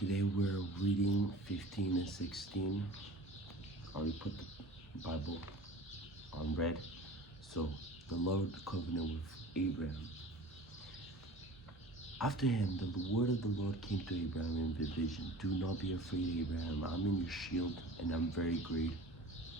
Today we're reading 15 and 16. I already put the Bible on red. So the Lord covenant with Abraham. After him, the word of the Lord came to Abraham in the vision. Do not be afraid, Abraham. I'm in your shield, and I'm very great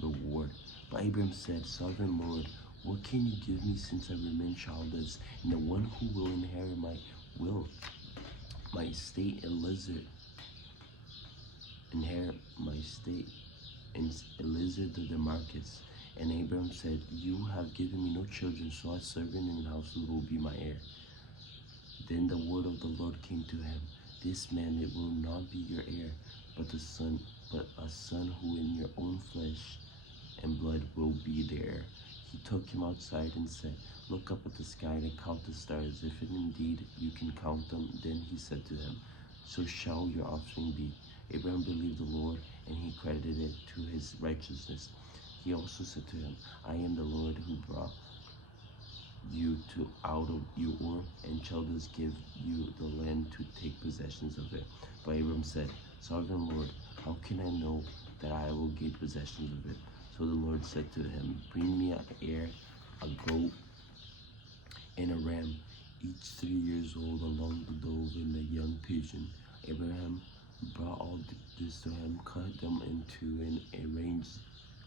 reward. But Abraham said, Sovereign Lord, what can you give me since I remain childless, and the one who will inherit my estate inherit my estate, and Eliezer the Damascus. And Abraham said, You have given me no children, so a servant in the household will be my heir. Then the word of the Lord came to him, This man it will not be your heir, but a son who in your own flesh and blood will be the heir. He took him outside and said, Look up at the sky and count the stars, if indeed you can count them. Then he said to him, So shall your offspring be. Abraham believed the Lord, and he credited it to his righteousness. He also said to him, I am the Lord who brought you out of Ur and Chaldees give you the land to take possessions of it. But Abraham said, Sovereign Lord, how can I know that I will get possessions of it? So the Lord said to him, Bring me an heir, a goat, and a ram, each 3 years old, along the dove and the young pigeon. Abraham brought all this to him, cut them in two, and arranged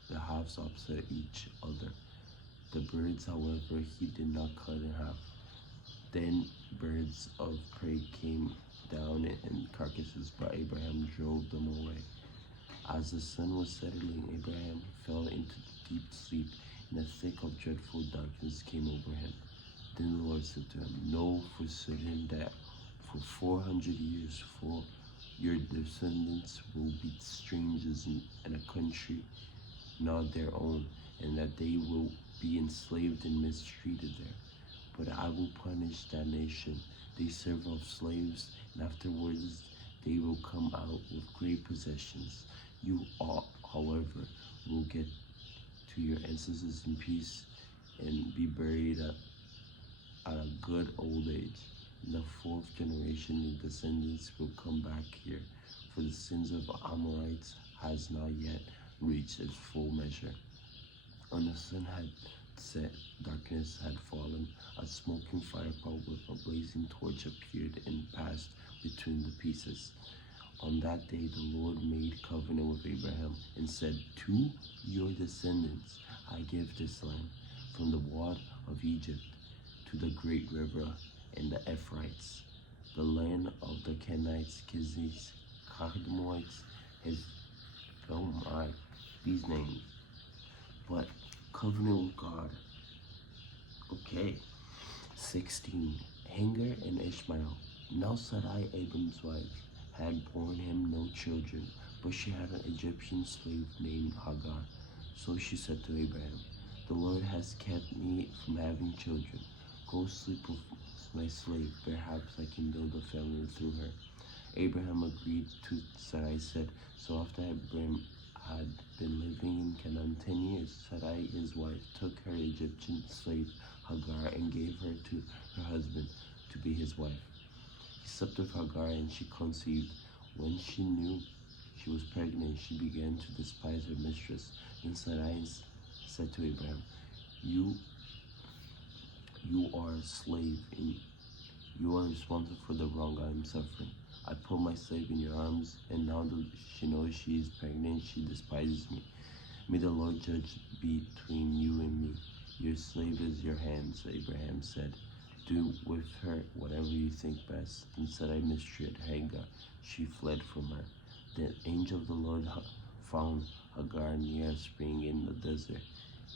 the halves opposite each other. The birds, however, he did not cut in half. Then birds of prey came down and carcasses, but Abraham drove them away. As the sun was setting, Abraham fell into deep sleep, and a thick of dreadful darkness came over him. Then the Lord said to him, Know for certain that for 400 years your descendants will be strangers in a country not their own, and that they will be enslaved and mistreated there. But I will punish that nation. They serve as slaves, and afterwards they will come out with great possessions. You all, however, will get to your ancestors in peace and be buried at a good old age. In the fourth generation, your descendants will come back here, for the sins of the Amorites has not yet reached its full measure. When the sun had set, darkness had fallen. A smoking firepot with a blazing torch appeared and passed between the pieces. On that day the Lord made covenant with Abraham and said, To your descendants I give this land, from the wad of Egypt to the great river and the Ephrates, the land of the Kenites, Kizis, Kadmonites, these names. But covenant with God. Okay. 16. Hagar and Ishmael. Now Sarai, Abram's wife, had borne him no children, but she had an Egyptian slave named Hagar. So she said to Abraham, The Lord has kept me from having children. Go sleep with my slave. Perhaps I can build a family through her. Abraham agreed to Sarai said. So after Abraham had been living in Canaan 10 years, Sarai, his wife, took her Egyptian slave Hagar and gave her to her husband to be his wife. He slept with Hagar and she conceived. When she knew she was pregnant, she began to despise her mistress. Then Sarai said to Abraham, You are a slave, and you are responsible for the wrong I am suffering. I put my slave in your arms, and now that she knows she is pregnant, she despises me. May the Lord judge between you and me. Your slave is your hands, Abraham said. Do with her whatever you think best. Then Sarai mistreated Hagar. She fled from her. The angel of the Lord found Hagar near a spring in the desert.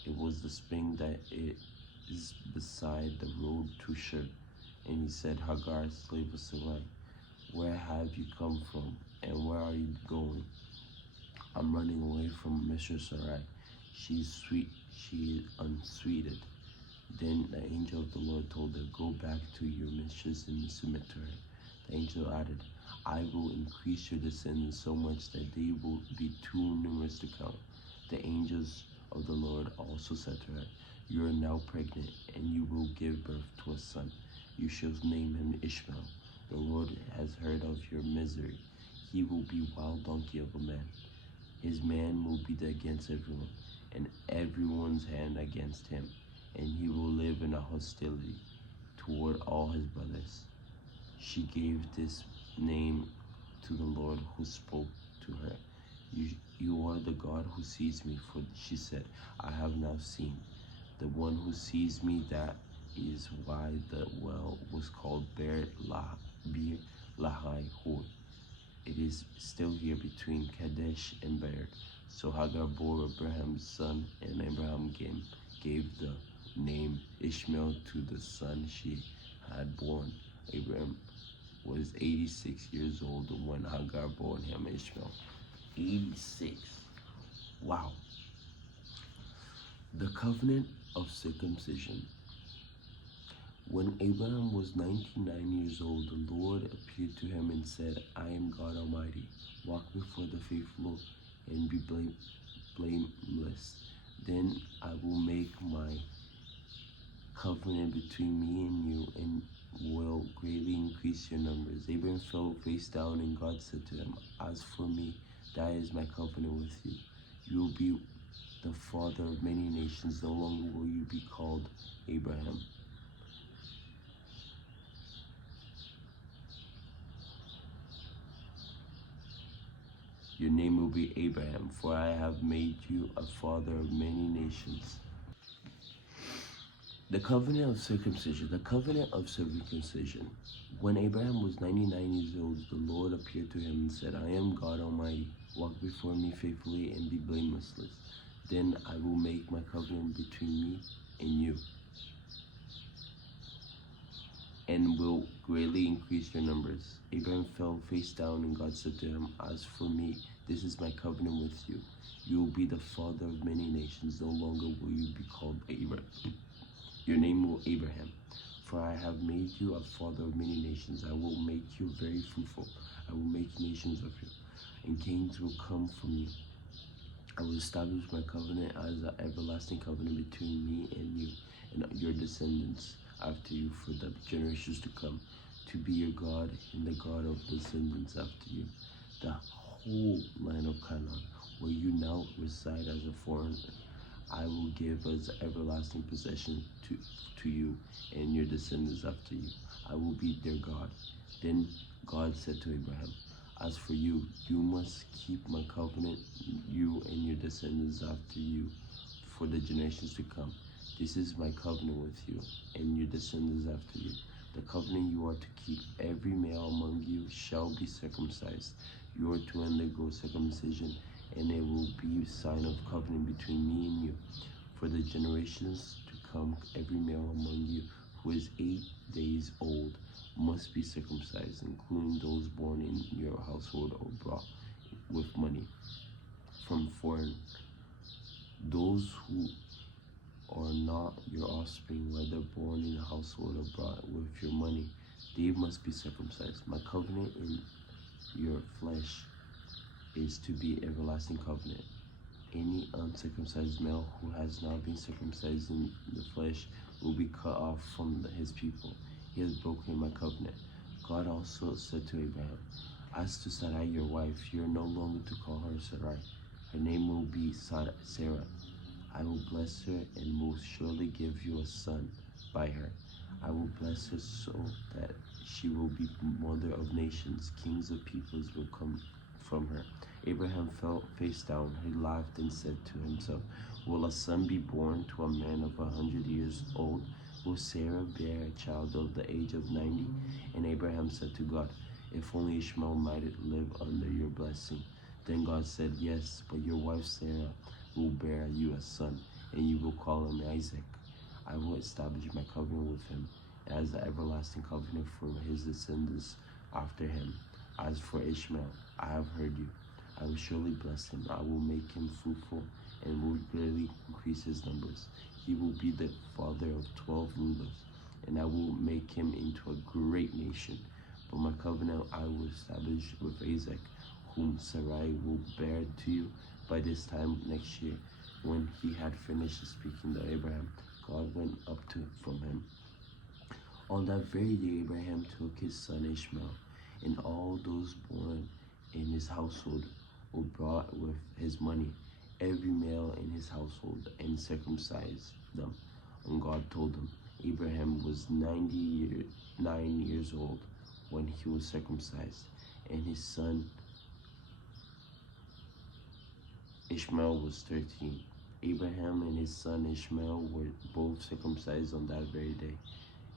It was the spring that is beside the road to Shur. And he said, Hagar, slave of Sarai, where have you come from, and where are you going? I'm running away from Mistress Sarai. She is unsweeted. Then the angel of the Lord told her, Go back to your mistress and submit to her. The angel added, I will increase your descendants so much that they will be too numerous to count. The angels of the Lord also said to her, You are now pregnant, and you will give birth to a son. You shall name him Ishmael. The Lord has heard of your misery. he will be wild donkey of a man. His man will be against everyone, and everyone's hand against him, and he will live in a hostility toward all his brothers. She gave this name to the Lord who spoke to her. You are the God who sees me, for she said, I have now seen the one who sees me. That is why the well was called Bir Lahai Hor. It is still here between Kadesh and Bered. So Hagar bore Abraham's son, and Abraham gave the name Ishmael to the son she had born. Abraham was 86 years old when Hagar bore him Ishmael. 86. Wow. The covenant of circumcision. When Abraham was 99 years old, the Lord appeared to him and said, I am God Almighty. Walk before the faithful and be blameless. Then I will make my covenant between me and you, and will greatly increase your numbers. Abraham fell face down, and God said to him, As for me, that is my covenant with you. You will be the father of many nations. No longer will you be called Abraham. Your name will be Abraham, for I have made you a father of many nations. The covenant of circumcision. The covenant of circumcision. When Abraham was 99 years old, the Lord appeared to him and said, I am God Almighty. Walk before me faithfully and be blameless. Then I will make my covenant between me and you, and will greatly increase your numbers. Abraham fell face down, and God said to him, As for me, this is my covenant with you. You will be the father of many nations. No longer will you be called Abraham. Your name will be Abraham, for I have made you a father of many nations. I will make you very fruitful. I will make nations of you, and kings will come from you. I will establish my covenant as an everlasting covenant between me and you and your descendants after you for the generations to come, to be your God and the God of descendants after you. The whole land of Canaan, where you now reside as a foreigner, I will give as everlasting possession to you and your descendants after you. I will be their God. Then God said to Abraham, As for you, you must keep my covenant, you and your descendants after you, for the generations to come. This is my covenant with you and your descendants after you. The covenant you are to keep. Every male among you shall be circumcised. You are to undergo circumcision, and it will be a sign of covenant between me and you. For the generations to come, every male among you who is 8 days old must be circumcised, including those born in your household or brought with money from foreign. Those who are not your offspring, whether born in a household or brought with your money, they must be circumcised. My covenant in your flesh is to be everlasting covenant. Any uncircumcised male who has not been circumcised in the flesh will be cut off from his people. He has broken my covenant. God also said to Abraham, As to Sarai your wife, you are no longer to call her Sarai. Her name will be Sarah. I will bless her and will surely give you a son by her. I will bless her so that she will be mother of nations. Kings of peoples will come from her. Abraham fell face down. He laughed and said to himself, Will a son be born to a man of 100 years old? Will Sarah bear a child of the age of 90? And Abraham said to God, If only Ishmael might live under your blessing. Then God said, Yes, but your wife Sarah will bear you a son, and you will call him Isaac. I will establish my covenant with him as the everlasting covenant for his descendants after him. As for Ishmael, I have heard you. I will surely bless him. I will make him fruitful and will greatly increase his numbers. He will be the father of 12 rulers, and I will make him into a great nation. But my covenant I will establish with Isaac, whom Sarai will bear to you. By this time next year, when he had finished speaking to Abraham, God went up from him. On that very day, Abraham took his son Ishmael and all those born in his household were brought with his money, every male in his household, and circumcised them. And God told him, Abraham was 99 years old when he was circumcised, and his son Ishmael was 13. Abraham and his son Ishmael were both circumcised on that very day.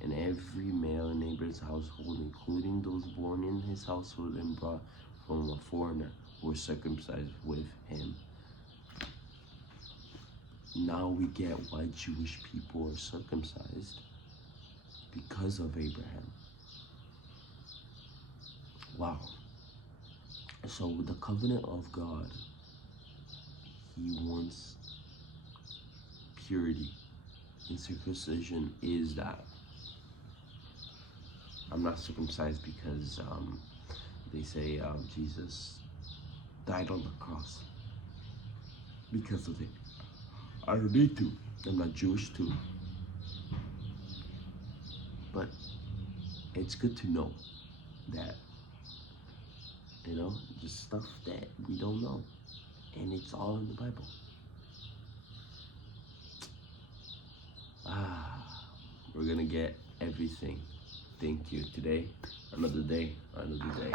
And every male in Abraham's household, including those born in his household and brought from a foreigner, were circumcised with him. Now we get why Jewish people are circumcised, because of Abraham. Wow. So the covenant of God, he wants purity, and circumcision is that. I'm not circumcised because they say Jesus died on the cross. Because of it, I don't need to. I'm not Jewish too. But it's good to know that, the stuff that we don't know. And it's all in the Bible. We're gonna get everything. Thank you. Today, another day, another day.